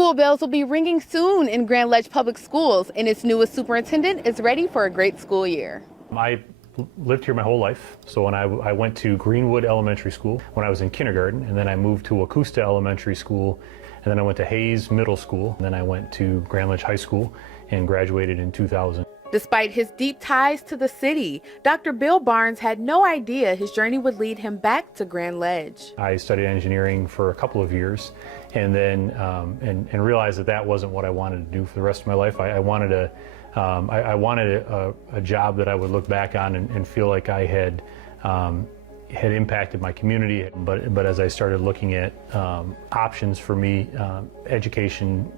School bells will be ringing soon in Grand Ledge Public Schools, and its newest superintendent is ready for a great school year. I lived here my whole life. So when I went to Greenwood Elementary School when I was in kindergarten, and then I moved to Wacusta Elementary School, and then I went to Hayes Middle School, and then I went to Grand Ledge High School and graduated in 2000. Despite his deep ties to the city, Dr. Bill Barnes had no idea his journey would lead him back to Grand Ledge. I studied engineering for a couple of years, and then and realized that that wasn't what I wanted to do for the rest of my life. I wanted a job that I would look back on and feel like I had impacted my community. But as I started looking at options for me, education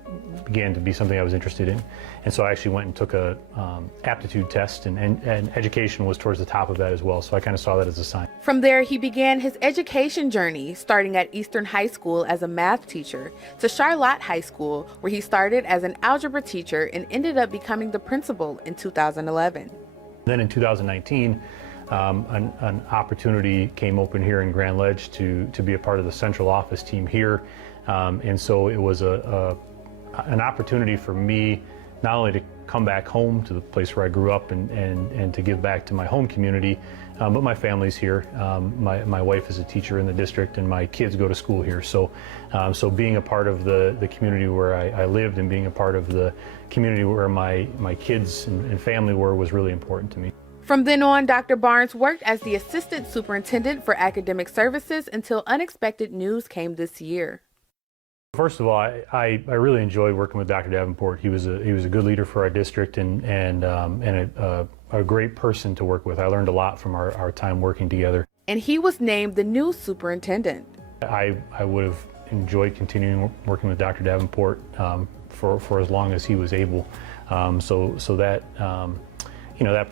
began to be something I was interested in. And so I actually went and took a aptitude test, and education was towards the top of that as well. So I kind of saw that as a sign. From there, he began his education journey, starting at Eastern High School as a math teacher, to Charlotte High School, where he started as an algebra teacher and ended up becoming the principal in 2011. Then in 2019, an opportunity came open here in Grand Ledge to be a part of the central office team here. And so it was an opportunity for me not only to come back home to the place where I grew up and to give back to my home community, but my family's here. My wife is a teacher in the district, and my kids go to school here. So being a part of the community where I lived and being a part of the community where my kids and family were was really important to me. From then on, Dr. Barnes worked as the Assistant Superintendent for Academic Services until unexpected news came this year. First of all, I really enjoyed working with Dr. Davenport. He was a good leader for our district and a great person to work with. I learned a lot from our time working together. And he was named the new superintendent. I would have enjoyed continuing working with Dr. Davenport for as long as he was able. So that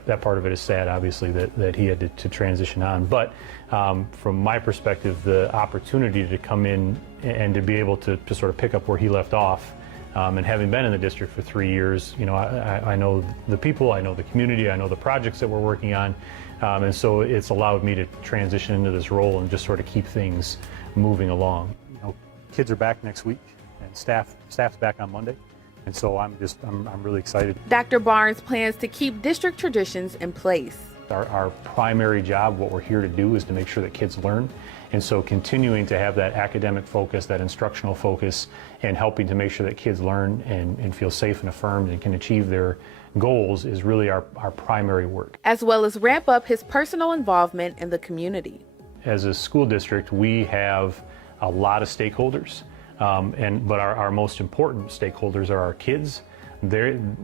that part of it is sad, obviously, that he had to transition on. But from my perspective, the opportunity to come in and to be able to sort of pick up where he left off, and having been in the district for 3 years, I know the people, I know the community, I know the projects that we're working on, and so it's allowed me to transition into this role and just sort of keep things moving along. Kids are back next week, and staff's back on Monday. And so I'm really excited. Dr. Barnes plans to keep district traditions in place. Our primary job, what we're here to do, is to make sure that kids learn. And so continuing to have that academic focus, that instructional focus, and helping to make sure that kids learn and feel safe and affirmed and can achieve their goals is really our primary work. As well as ramp up his personal involvement in the community. As a school district, we have a lot of stakeholders. But our most important stakeholders are our kids.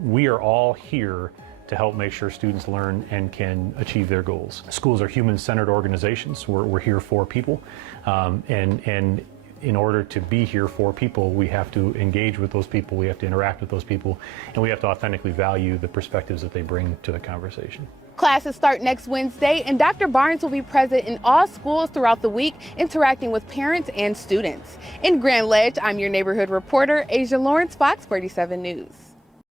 We are all here to help make sure students learn and can achieve their goals. Schools are human-centered organizations. We're here for people, and in order to be here for people, we have to engage with those people, we have to interact with those people, and we have to authentically value the perspectives that they bring to the conversation. Classes start next Wednesday, and Dr. Barnes will be present in all schools throughout the week, interacting with parents and students. In Grand Ledge, I'm your neighborhood reporter, Asia Lawrence, Fox 47 News.